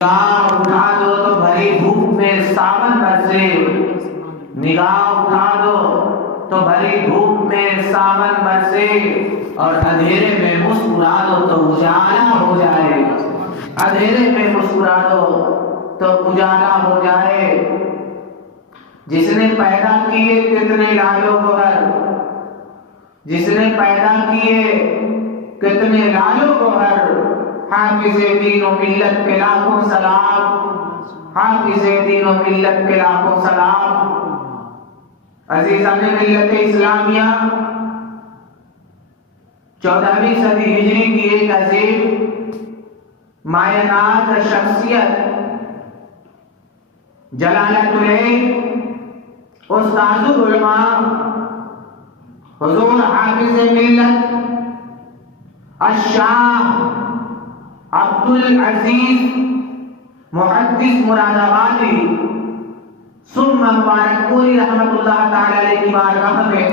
نگاہ اٹھا دو تو بھری دھوپ میں ساون برسے، نگاہ اٹھا دو تو بھری دھوپ میں ساون برسے، اور اندھیرے میں مسکرا دو تو اجالا ہو جائے، اندھیرے میں مسکرا دو تو اجالا ہو جائے۔ جس نے پیدا کیے کتنے لال و گوہر، جس نے پیدا کیے کتنے لال و گوہر، حافظ دین و ملت پہ لاکھوں سلام، حافظ دین و ملت پہ لاکھوں سلام۔ عزیزان ملت اسلامیہ، 14ویں صدی ہجری کی ایک عظیم مایہ ناز شخصیت جلالت العلم استاذ العلماء حضور حافظ ملت الشاہ عبد العزیز محدث مراد آبادی ثم مبارک پوری رحمت اللہ تعالی علیہ کی بارگاہ میں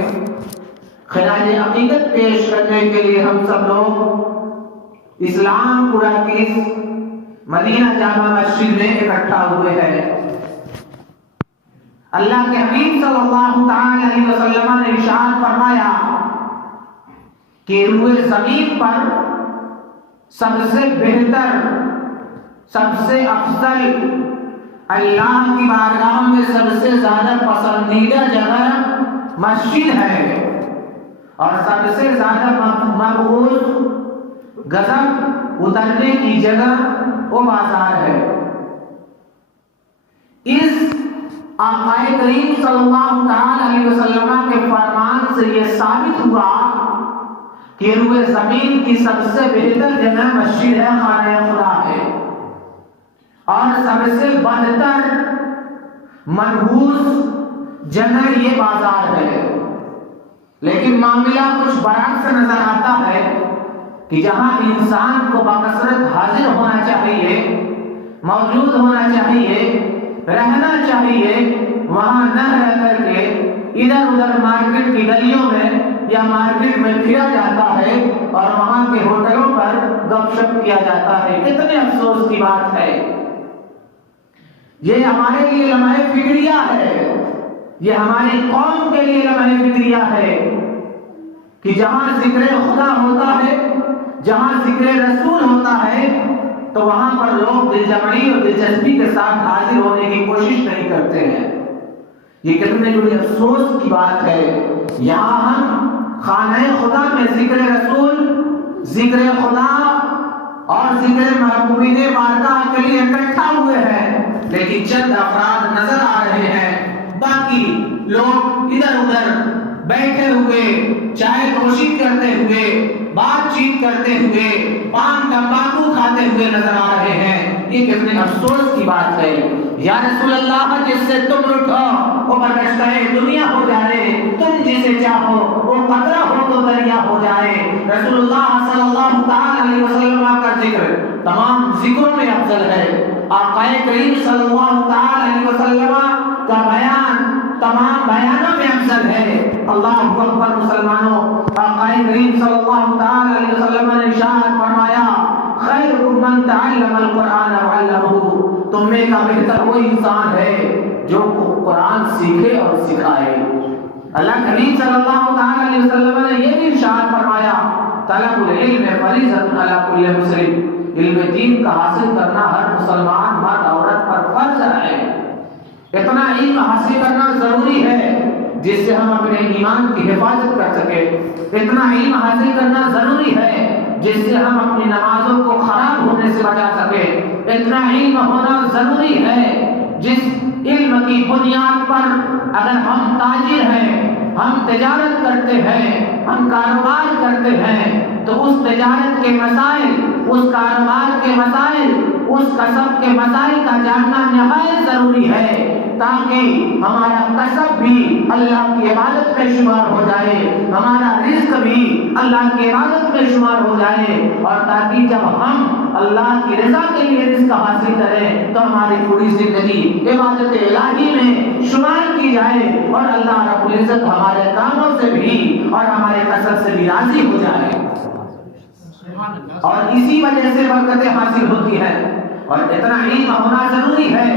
خراج عقیدت پیش کرنے کے لیے ہم سب لوگ اسلام پورا کی مدینہ جامع مسجد میں اکٹھا ہوئے ہیں۔ اللہ کے حبیب صلی اللہ تعالی علیہ وسلم نے ارشاد فرمایا کہ روئے زمین پر سب سے بہتر، سب سے افضل، اللہ کی بارگاہ میں سب سے زیادہ پسندیدہ جگہ مسجد ہے، اور سب سے زیادہ مقبول غضب اترنے کی جگہ وہ بازار ہے۔ اس آقا کریم صلی اللہ تعالی علیہ وسلم کے فرمان سے یہ ثابت ہوا کہ روئے زمین کی سب سے بہتر جگہ مسجد ہے، خانہ خدا ہے، اور سب سے بدتر منحوس جگہ یہ بازار ہے۔ لیکن معاملہ کچھ برعکس نظر آتا ہے کہ جہاں انسان کو بکثرت حاضر ہونا چاہیے، موجود ہونا چاہیے، رہنا چاہیے، وہاں نہ رہ کر کے ادھر ادھر مارکیٹ کی گلیوں میں یا مارکیٹ میں پھرا جاتا ہے اور وہاں کے ہوٹلوں پر گپ شپ کیا جاتا ہے۔ کتنے افسوس کی بات ہے، یہ ہمارے لیے لمحہ فکریہ ہے، یہ ہماری قوم کے لیے لمحہ فکریہ ہے کہ جہاں ذکر خدا ہوتا ہے، جہاں ذکر رسول ہوتا ہے، تو وہاں پر لوگ دل جمعی اور دلچسپی کے ساتھ حاضر ہونے کی کوشش نہیں کرتے ہیں۔ یہ کتنے بڑی افسوس کی بات ہے۔ یہاں ہم خانہ خدا میں ذکر رسول، ذکر خدا اور ذکر محبوبین بارگاہ کے لیے اکٹھا ہوئے ہیں، لیکن چند افراد نظر آ رہے ہیں، باقی لوگ ادھر ادھر بیٹھے ہوئے، چائے نوشی کرتے ہوئے، بات چیت کرتے ہوئے، پان تمباکو کھاتے ہوئے نظر آ رہے ہیں۔ یہ کتنے افسوس کی بات ہے۔ یا رسول اللہ، جس سے تم اٹھو وہ برگشتہ دنیا ہو جائے، تم جسے چاہو وہ قطرہ ہو تو دریا ہو جائے۔ رسول اللہ صلی اللہ تعالی علیہ وسلم کا ذکر تمام ذکروں میں افضل ہے۔ آقا کریم صلی اللہ تعالی علیہ وسلم کا بیان تمام بیانوں میں افضل ہے۔ اللہ اکبر مسلمانوں، آقا کریم صلی اللہ تعالی علیہ وسلم نے ارشاد فرمایا، خیرکم من تعلم القرآن وعلمہ، تم میں کا بہتر وہ انسان ہے جو قرآن سیکھے اور سکھائے۔ اللہ کریم صلی اللہ تعالی علیہ وسلم نے یہ بھی ارشاد فرمایا، طلب العلم فریضۃ علی کل مسلم، علم دین کا حاصل کرنا ہر مسلمان مرد عورت پر فرض ہے۔ اتنا علم حاصل کرنا ضروری ہے جس سے ہم اپنے ایمان کی حفاظت کر سکیں، اتنا علم حاصل کرنا ضروری ہے جس سے ہم اپنی نمازوں کو خراب ہونے سے بچا سکیں، اتنا علم ہونا ضروری ہے جس علم کی بنیاد پر اگر ہم تاجر ہیں، ہم تجارت کرتے ہیں، ہم کاروبار کرتے ہیں، تو اس تجارت کے مسائل، اس کاروبار کے مسائل، اس کسب کے مسائل کا جاننا نہایت ضروری ہے، تاکہ ہمارا کسب بھی اللہ کی عبادت میں شمار ہو جائے، ہمارا رزق بھی اللہ کی عبادت میں شمار ہو جائے، اور تاکہ جب ہم اللہ کی رضا کے لیے رزق حاصل کریں تو ہماری پوری زندگی عبادت الہی میں شمار کی جائے، اور اللہ رب العزت ہمارے کاموں سے بھی اور ہمارے کسب سے بھی راضی ہو جائے، اور اسی وجہ سے برکتیں حاصل ہوتی ہیں۔ اور اتنا علم ہونا ضروری ہے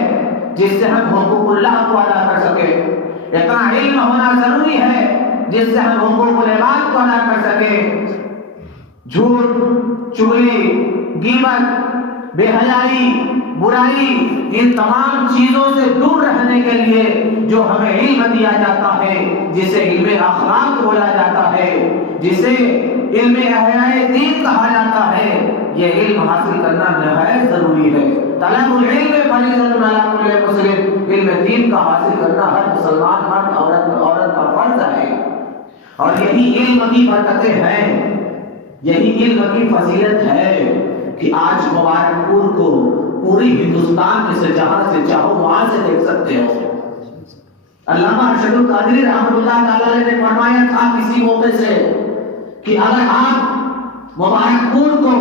جس سے ہم حقوق اللہ کو ادا کر سکے، اتنا علم ہونا ضروری ہے جس سے ہم حقوق العباد کو ادا کر سکے۔ جھوٹ، چغلی، غیبت، بے حیائی، برائی، ان تمام چیزوں سے دور رہنے کے لیے جو ہمیں علم دیا جاتا ہے، جسے علم اخلاق بولا جاتا ہے، جسے علم احیاء دین کہا جاتا ہے، یہ علم حاصل کرنا نہایت ضروری ہے۔ طلب العلم فریضۃ علی کل مسلم، علم دین کا حاصل کرنا ہر مسلمان مرد عورت کا فرض ہے۔ اور یہی علم کی برکتیں ہیں، یہی علم کی فضیلت ہے کہ آج مبارک پور کو پوری ہندوستان میں سے جہاں سے چاہو وہاں سے دیکھ سکتے ہو۔ علامہ ارشد القادری رحمۃ اللہ تعالی نے فرمایا تھا کسی موقع سے کہ اگر آپ مبارک پور کو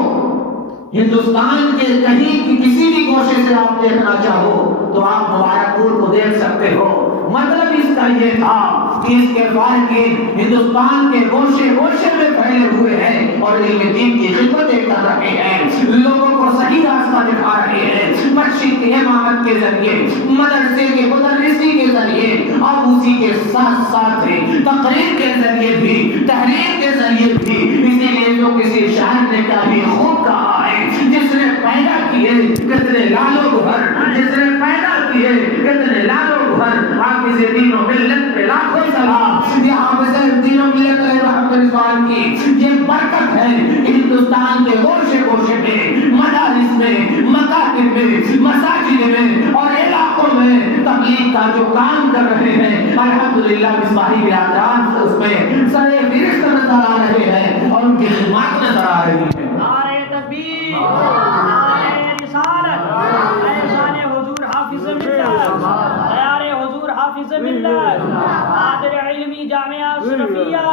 ہندوستان کے کہیں کی کسی بھی گوشے سے آپ دیکھنا چاہو تو آپ مبارک پور کو دیکھ سکتے ہو۔ مطلب اس کا یہ تھا کہ اس کے فارغین ہندوستان کے گوشے گوشے میں پھیلے ہوئے ہیں اور علم دین کی خدمتیں کر رہے ہیں، لوگوں کو صحیح راستہ دکھا رہے ہیں، مسجد کی امامت کے ذریعے، مدرسے کے مدرسی کے ذریعے، اور اسی کے ساتھ ساتھ تقریر کے ذریعے بھی، تحریر کے ذریعے بھی۔ اسی لیے جو کسی شاعر نے کافی خوب کہا ہے، جس نے پیدا کیے کتنے لالو گھر، جس نے پیدا کیے کتنے لالو گھر، حافظ دین و ملت پہ لاکھوں سلام۔ یہ حافظ دین و ملت علیہ رحمت رضوان کی یہ برکت ہے کہ ہندوستان کے گوشے گوشے میں، مدارس میں، مکاتب میں، مساجد میں اور علاقوں میں تبلیغ کا جو کام کر رہے ہیں، الحمدللہ مصباحی برادران اس میں سرے فہرست نظر آ رہے ہیں اور ان کی خدمات نظر آ رہی ہیں۔ نعرہ تکبیر، نعرہ رسالت، احسان حضور حافظ ملت، نعرہ حضور حافظ ملت، نادر علمی جامعہ اشرفیہ،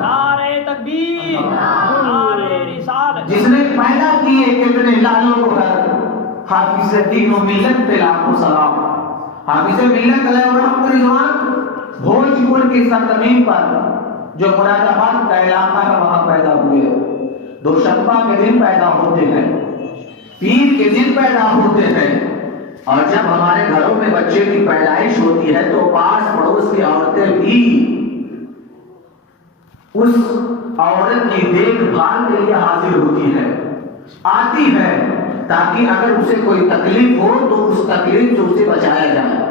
نعرہ تکبیر، نعرہ رسالت۔ جس نے پیدا کیے کتنے لالوں کو گھر، حافظ دین و ملت پہ لاکھوں سلام۔ حافظ ملت علیہ رحمت رضوان بھوجپور کی سرزمین پر جو مراد آباد کا علاقہ ہے وہاں پیدا ہوئے، دوشنبہ کے دن پیدا ہوتے ہیں، پیر کے دن پیدا ہوتے ہیں، اور جب ہمارے گھروں میں بچے کی پیدائش ہوتی ہے تو پاس پڑوس کی عورتیں بھی اس عورت کی دیکھ بھال کے لیے حاضر ہوتی ہے، آتی ہے، تاکہ اگر اسے کوئی تکلیف ہو تو اس تکلیف سے اسے بچایا جائے۔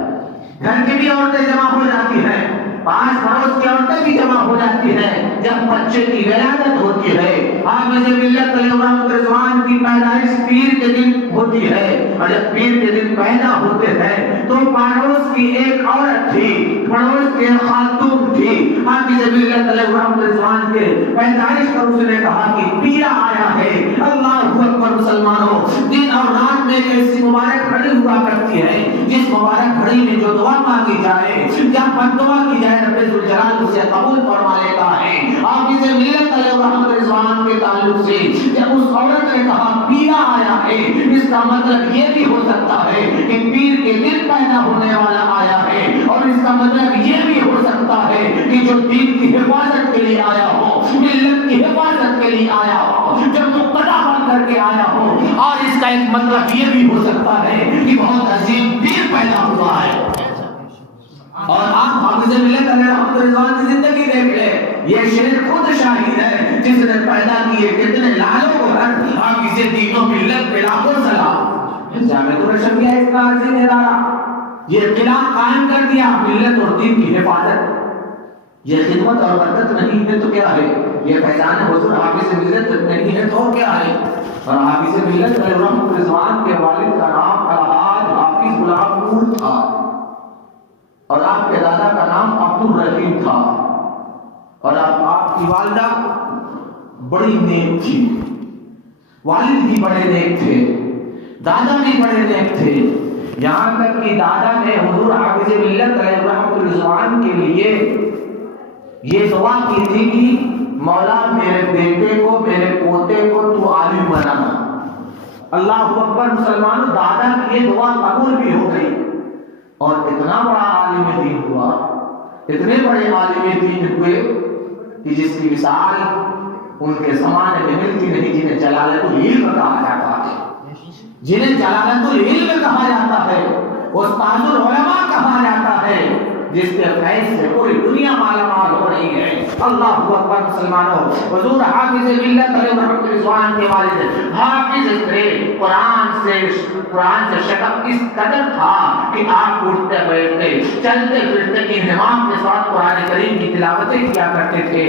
گھر کی بھی عورتیں جمع ہو جاتی ہیں، پاس پڑوس کی عورتیں بھی جمع ہو جاتی ہیں، جب بچے کی ولادت ہوتی ہے، حافظ ملت علیہ رحمت رضوان کی پیدائش پیر کے دن ہوتی ہے، اور جب پیر کے دن پیدا ہوتے ہیں تو پڑوس کی ایک عورت تھی، پڑوس کی ایک خاتون تھی، حافظ ملت علیہ رحمت رضوان کے پیدائش پر اس نے کہا کہ پیرا آیا ہے۔ اللہ اکبر مسلمانوں، دن اور رات میں ایسی مبارک گھڑی ہوا کرتی ہے جس مبارک گھڑی میں جو دعا مانگی جائے یا بد دعا کی جائے رب ذوالجلال اسے قبول فرما لیتا ہے۔ حافظ ملت علیہ رحمت رضوان کے تعلق سے جب اس عورت نے کہا پیرا آیا ہے، اس کا مطلب یہ بھی ہو سکتا ہے کہ پیر کے دن پیدا ہونے والا آیا ہے، اور اس کا مطلب یہ بھی ہو سکتا ہے کہ جو دین کی حفاظت کے لیے آیا ہو، ملت کی حفاظت کے لیے آیا ہو، جو مقتدا بن کر کے آیا ہو، اور اس کا ایک مطلب یہ بھی ہو سکتا ہے کہ بہت عظیم پیر پیدا ہوا ہے۔ اور آپ حافظ ملت علیہ رحمت رضوان کی زندگی دیکھ لیں، یہ شعر خود شاہد ہے، جس نے پیدا کیے کتنے لالوں کو گھر، حافظ دین و ملت پہ لاکھوں سلام۔ جامعۃ الشریعہ اس کا عظیم ادارہ، یہ قلعہ قائم کر دیا، ملت اور دین کی حفاظت۔ یہ خدمت اور برکت نہیں ہے تو کیا ہے؟ یہ فیضان حضور حافظ ملت نہیں ہے تو کیا ہے؟ اور حافظ ملت علیہ رحمت رضوان کے والد کا نام الحاج حافظ غلام پور تھا، اور آپ کے دادا کا نام عبد الرحیم تھا، اور آپ کی والدہ بڑی نیک تھی، والد بھی بڑے نیک تھے، دادا بھی بڑے نیک تھے، یہاں تک کہ دادا نے حضور حافظ ملت علیہ رحمت رضوان کے لیے یہ دعا کی تھی کہ مولا میرے بیٹے کو، میرے پوتے کو تو عالم بنانا۔ اللہ اکبر مسلمانوں، دادا کی یہ دعا قبول بھی ہو گئی، اور اتنا بڑا عالم دین ہوا، اتنے بڑے عالم دین ہوئے کہ جس کی مثال ان کے زمانے میں ملتی نہیں، جنہیں جلالت العلم کہا جاتا ہے۔ جنہیں جلالت العلم کہا جاتا ہے، استاد العلماء کہا جاتا ہے، جس کے فیض سے پوری دنیا مالا مال ہو رہی ہے۔ اللہ اکبر مسلمانوں، حضور حافظ ملت علیہ رحمۃ رضوان کے والد حافظ تھے۔ قرآن سے شغف اس قدر تھا کہ آپ اٹھتے بیٹھتے چلتے پھرتے انہمام کے ساتھ قرآن کریم کی تلاوتیں کیا کرتے تھے،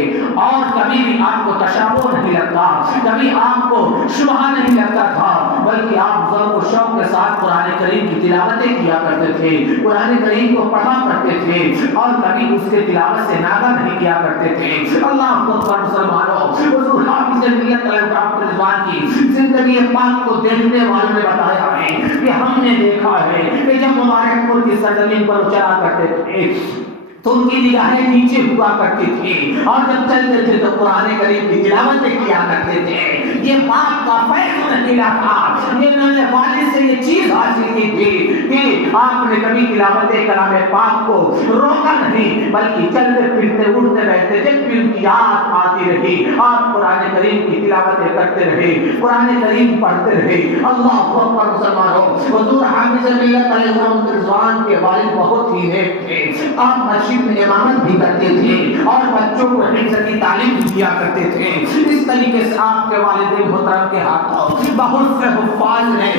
اور کبھی بھی آپ کو تشابہ نہیں لگتا، کبھی آپ کو شبہہ نہیں لگتا تھا، بلکہ آپ ذوق و شوق کے ساتھ قرآن کریم کی تلاوتیں کیا کرتے تھے، قرآن کریم کو پڑھا کرتے تھے، اور کبھی اس کے تلاوت سے ناغہ نہیں کیا کرتے تھے۔ اللہ اکبر مسلمانوں، حضور حافظ ملت علیہ رحمۃ رضوان کی زندگی پاک کو دیکھنے والوں نے بتایا ہے کہ ہم نے دیکھا ہے کہ جب مبارک پور کی سرزمین پر چلا کرتے تھے تو ان کی نگاہیں نیچے ہوا کرتی تھی، اور جب چلتے تھے تو قرآن کریم کی تلاوتیں کیا کرتے تھے۔ یہ باپ کا فیض ملا تھا، یہ انہوں نے والد سے یہ چیز حاصل کی تھی کہ آپ نے کبھی تلاوت کلام پاک کو روکا نہیں، بلکہ چلتے پھرتے اٹھتے بیٹھتے جب بھی ان کی یاد آتی رہی آپ قرآن کریم کی تلاوتیں کرتے رہے، قرآن کریم پڑھتے رہے۔ اللہ اکبر مسلمانوں، حضور حافظ ملت علیہ رضوان کے والد بہت ہی نیک تھے، آپ مسجد میں امامت بھی کرتے تھے اور بچوں کو حفظ کی تعلیم بھی دیا کرتے تھے۔ اس طریقے سے آپ کے والد محترم کے ہاتھوں بہت سے حفاظ نے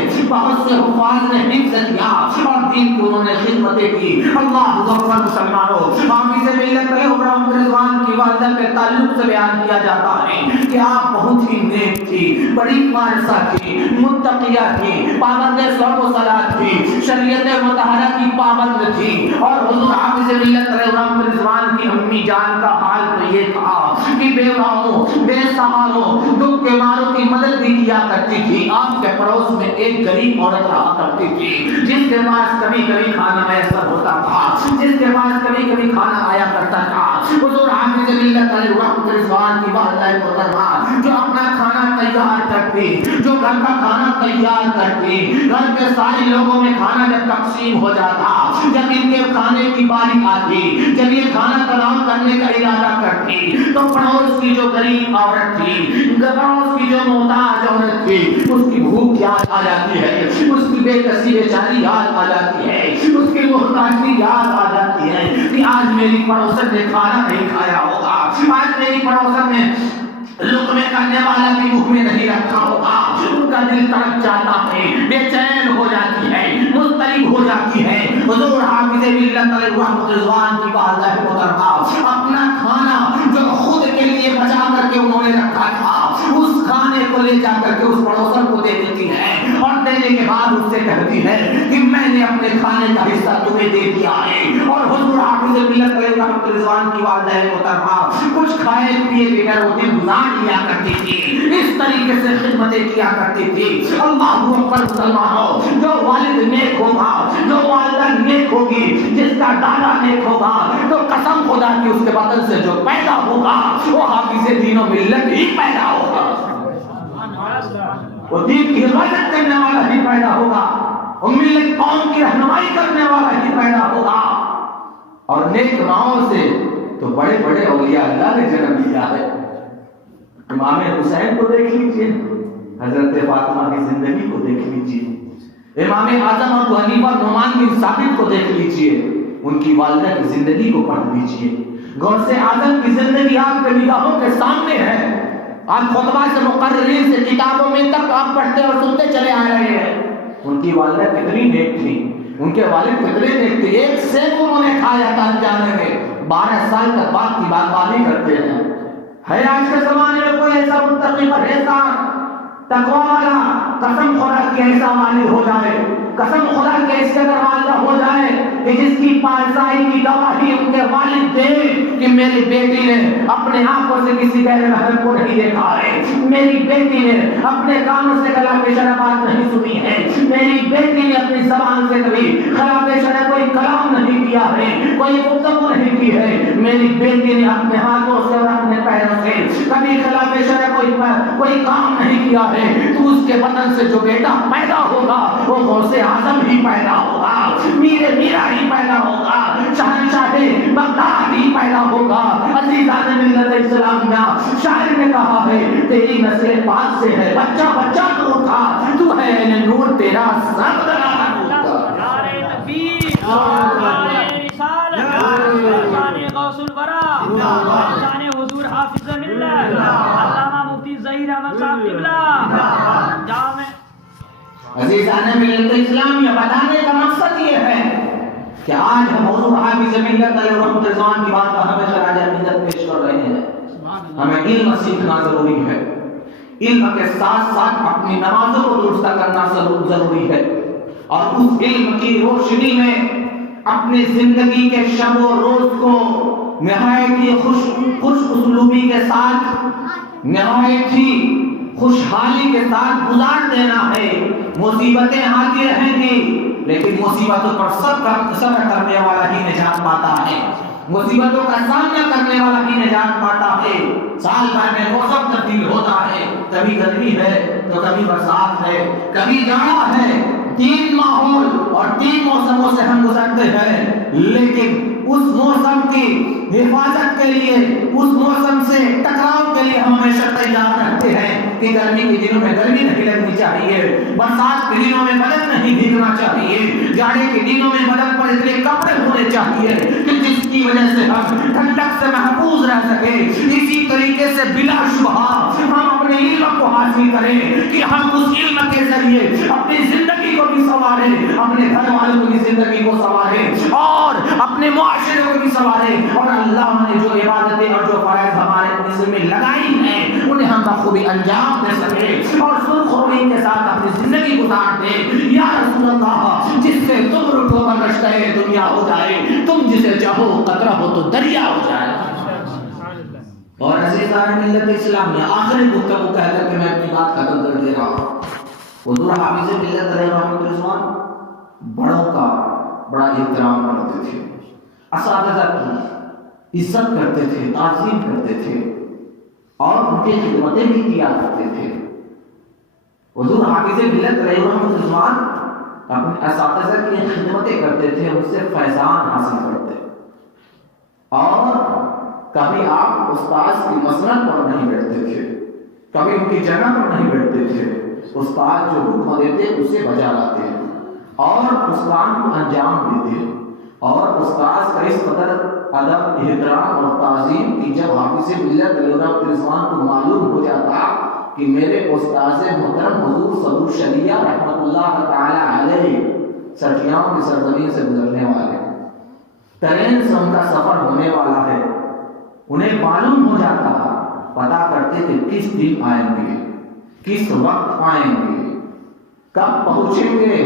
حفظ کیا اور دین کو انہوں نے خدمتیں کی۔ اللہ اکبر مسلمانوں، حافظ ملت علیہ رضوان کی والدہ کے تعلق سے بیان کیا جاتا ہے کہ آپ بہت ہی نیک تھی، بڑی مارسہ تھی، متقیہ تھی، پابند صوم و صلاۃ تھی، شریعت مطہرہ کی پابند تھی، اور حضور حافظ ملت علیہ رضوان کی امی جان کا حال تو یہ تھا کہ بیواؤں بے سہاروں دکھ کے ماروں کی مدد بھی کیا کرتی تھی۔ آپ کے پڑوس میں ایک غریب عورت رہا کرتی تھی جس کے پاس کبھی کبھی کھانا میسر ہوتا تھا، جس کے پاس کبھی کبھی کھانا آیا کرتا تھا۔ حضور حافظ ملت علیہ رضوان کی والدہ محترمہ جو اپنا کھانا تیار کرتی، جو گھر کا کھانا تیار کرتی، گھر کے سارے لوگوں میں کھانا جب تقسیم ہو جاتا، جب ان کے کھانے کی باری آتی، جب یہ کھانا تمام کرنے کا ارادہ کرتی، تو پڑوس کی جو غریب عورت تھی، پڑوس کی جو محتاج عورت تھی، اس کی بھوک یاد آ جاتی ہے، اس کی بے کسی بیچاری یاد آ جاتی ہے، اس کی محتاجی یاد آ جاتی ہے کہ آج میری پڑوسن نے کھانا نہیں کھایا ہوگا، آج میری پڑوسن نے لقمے کرنے والا بھی منہ میں نہیں رکھا ہوگا۔ ان کا دل تڑپ جاتا ہے، بے چین ہو جاتی ہے، مضطرب ہو جاتی ہے۔ حضور حافظ ملت علیہ رضوان کی والدہ محترمہ اپنا کھانا جو خود کے لیے بچا کر کے انہوں نے رکھا تھا، اس کھانے کو لے جا کر کے اس پڑوسن کو دے دیتی ہے، اور دینے کے بعد اس سے کہتی ہے کہ میں نے اپنے کھانے کا حصہ تمہیں دے دیا ہے۔ اور حضور حافظ ملت علیہ رضوان کی والدہ محترمہ کچھ کھائے پیے بغیر وہ دن گزار لیا کرتی تھی، اس طریقے سے خدمتیں کیا کرتی تھی۔ اللہ اکبر مسلمانوں، جو والد نیک ہوگا، جو والدہ نیک ہوگی، جس کا دادا نیک ہوگا، تو قسم خدا کی اس کے بدن سے جو پیدا ہوگا وہ حافظ دین و ملت ہی پیدا ہوگا، وہ دین کی حفاظت کرنے والا ہی پیدا ہوگا، وہ ملت قوم کی رہنمائی کرنے والا ہی پیدا ہوگا۔ اور نیک ماؤں سے تو بڑے بڑے اولیاء اللہ نے جنم لیا ہے۔ امام حسین کو دیکھ لیجئے، حضرت فاطمہ کی زندگی کو دیکھ لیجئے، امام اعظم ابو حنیفہ نعمان بن ثابت کو دیکھ لیجئے، ان کی والدہ کی زندگی کو پڑھ لیجئے۔ غوث اعظم کی زندگی آپ کے نگاہوں کے سامنے ہے، آپ خطبہ سے مقررین سے کتابوں میں تک آپ پڑھتے اور سنتے چلے آ رہے ہیں۔ ان کی والدہ کتنی نیک تھی، ان کے والد کتنے نیک تھے، ایک سیب انہوں نے کھایا تھا انجانے میں، 12 سال تک باپ کی باغبانی کرتے ہیں۔ ہے آج کے زمانے میں کوئی ایسا متقی پرہیزگار تقوی والا قسم خدا کی ایسا والد ہو جائے، قسم خدا کی ایسے اگر والدہ ہو جائے کہ جس کی پارسائی کی گواہی ان کے والد دے کہ میری بیٹی نے اپنے آنکھوں سے کسی غیر محرم کو نہیں دیکھا ہے، میری بیٹی نے اپنے کانوں سے خلاف شرع بات نہیں سنی ہے، میری بیٹی نے اپنی زبان سے کبھی خلاف شرع کوئی کلام نہیں کیا ہے، کوئی گفتگو نہیں کی ہے، میری بیٹی نے اپنے ہاتھوں سے اور اپنے پیروں سے کبھی خلاف شرع کوئی کام نہیں کیا ہے، تو اس کے بدن سے جو بیٹا پیدا ہوگا وہ غوث اعظم ہی پیدا ہوگا، میرا ہی پیدا ہوگا، شہنشاہ بغداد ہی پیدا ہوگا۔ عزیزان ملت اسلامیہ، شاعر نے کہا ہے تیری نسل پاک سے ہے بچہ بچہ نور تھا، تو ہے نور تیرا سب نعرہ تکبیر، نعرہ رسالت، احسان غوث الورا، احسان حضور حافظ ملت علامہ مفتی ظہیر احمد صاحب قبلہ جامع۔ عزیزان ملت اسلامیہ، بتانے کا مقصد یہ ہے کہ آج ہم حضور حافظ ملت علیہ رحمۃ اللہ کی بات کا ہمیں خراج عقیدت پیش کر رہے ہیں۔ ہمیں علم سیکھنا ضروری ہے، علم کے ساتھ ساتھ اپنی نمازوں کو درست کرنا ضروری ہے، اور اس علم کی روشنی میں اپنی زندگی کے شب و روز کو نہایت ہی خوش اسلوبی کے ساتھ، نہایت ہی خوشحالی کے ساتھ گزار دینا ہے۔ مصیبتیں آتی رہیں گی لیکن مصیبتوں پر صبر کرنے والا ہی نجات پاتا ہے، مصیبتوں کا سامنا کرنے والا ہی نجات پاتا ہے۔ سال بھر میں موسم تبدیل ہوتا ہے، کبھی گرمی ہے تو کبھی برسات ہے، کبھی جاڑا ہے، 3 ماحول اور 3 موسموں سے ہم گزرتے ہیں، لیکن اس موسم کی حفاظت کے لیے، اس موسم سے ٹکراؤ کے لیے ہم ہمیشہ تیار رہتے ہیں کہ گرمی کے دنوں میں گرمی نہیں لگنی چاہیے، برسات کے دنوں میں بدن نہیں بھیگنا چاہیے، جاڑے کے دنوں میں بدن پر اتنے کپڑے ہونے چاہیے کہ جس کی وجہ سے ہم ٹھنڈک سے محفوظ رہ سکیں۔ اسی طریقے سے بلا شبہ ہم اپنے علم کو حاصل کریں کہ ہم اس علم کے ذریعے اپنی زندگی کو بھی سنواریں، اپنے گھر والوں کی زندگی کو سنواریں، اور اپنے معاشرے کو بھی سنواریں، اور اللہ نے جو عبادتیں اور جو فرائض ہمارے اس میں لگائی ہیں انہیں ہم بخوبی انجام دے سکیں اور سرخروئی کے ساتھ اپنی زندگی گزار دیں۔ یا رسول اللہ، جس سے تم رٹو بگشتہ دنیا ہو جائے، تم جسے چاہو قطرہ ہو تو دریا ہو جائے۔ اور عزیزان ملت اسلامیہ، آخری گفتگو کہہ کر کے میں اپنی بات ختم کر دے رہا ہوں۔ حضور حافظ ملت علیہ رحمۃ اللہ بڑوں کا بڑا احترام کرتے تھے، اساتذہ کی عزت کرتے تھے، تعظیم کرتے تھے، اور ان کی خدمتیں بھی کیا کرتے تھے۔ حضور حافظ ملت علیہ رحمۃ اللہ اپنے اساتذہ کی خدمتیں کرتے تھے، ان سے فیضان حاصل کرتے، اور کبھی آپ استاذ کی مسند پر نہیں بیٹھتے تھے، کبھی ان کی جگہ پر نہیں بیٹھتے تھے، استاد جو حکم دیتے اسے بجا لاتے اور اس کام کو انجام دیتے، اور استاذ کا اس قدر ادب، احترام اور تعظیم کی جب حافظ ملت علیہ رضوان کو معلوم ہو جاتا کہ میرے استاذ محترم حضور صدر الشریعہ رحمۃ اللہ تعالی علیہ سٹیاؤں کی سرزمین سے گزرنے والے، ٹرین سے ان کا سفر ہونے والا ہے، انہیں معلوم ہو جاتا، پتا کرتے کہ کس دن آئیں گے، کس وقت آئیں گے، کب پہنچیں گے،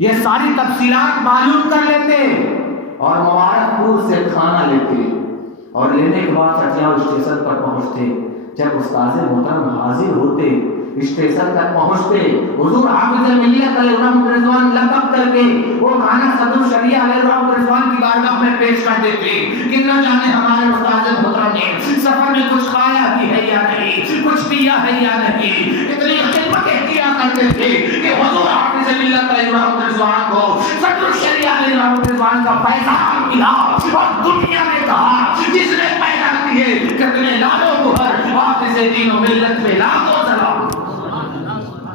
یہ ساری تفصیلات معلوم کر لیتے، اور مبارک پور سے کھانا لیتے، اور لینے کے بعد سٹیاں اسٹیشن پر پہنچتے۔ جب استاذ محترم حاضر ہوتے، اسٹیشن تک پہنچتے، حضور حافظ ملت علیہ رضوان لقب کر کے وہ کھانا صدر الشریعہ علیہ رضوان کی بارگاہ میں پیش کر دیتے کہ نہ جانے ہمارے استاذ محترم نے سفر میں کچھ کھایا بھی ہے یا نہیں، کچھ پیا ہے یا نہیں۔ اتنی خدمتیں کیا کرتے تھے کہ حضور حافظ ملت علیہ رضوان کو صدر الشریعہ علیہ رضوان کا فیضان ملا، اور دنیا نے کہا جس نے پیدا کیے کتنے لالوں کو ہر حافظ دین و ملت پہ لاکھوں سلام،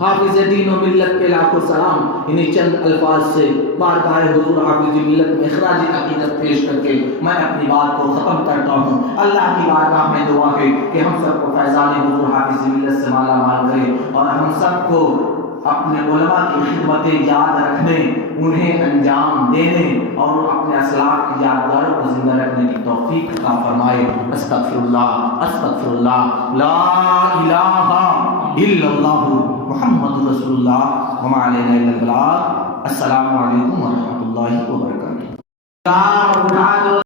حافظ دین و ملت پہ لاکھوں سلام۔ انہیں چند الفاظ سے بارگاہ حضور حافظ ملت میں اخراج عقیدت پیش کر کے میں اپنی بات کو ختم کرتا ہوں۔ اللہ کی بارگاہ میں دعا ہے کہ ہم سب کو فیضان حضور حافظ ملت سے مالا مال کرے، اور ہم سب کو اپنے علماء کی خدمتیں یاد رکھنے، انہیں انجام دینے، اور اپنے اسلاف کی یادگاروں کو زندہ رکھنے کی توفیق عطا فرمائے۔ استغفر اللہ، لا الہ الا اللہ محمد رسول اللہ وما علینا الا البلاغ۔ السلام علیکم ورحمۃ اللہ وبرکاتہ۔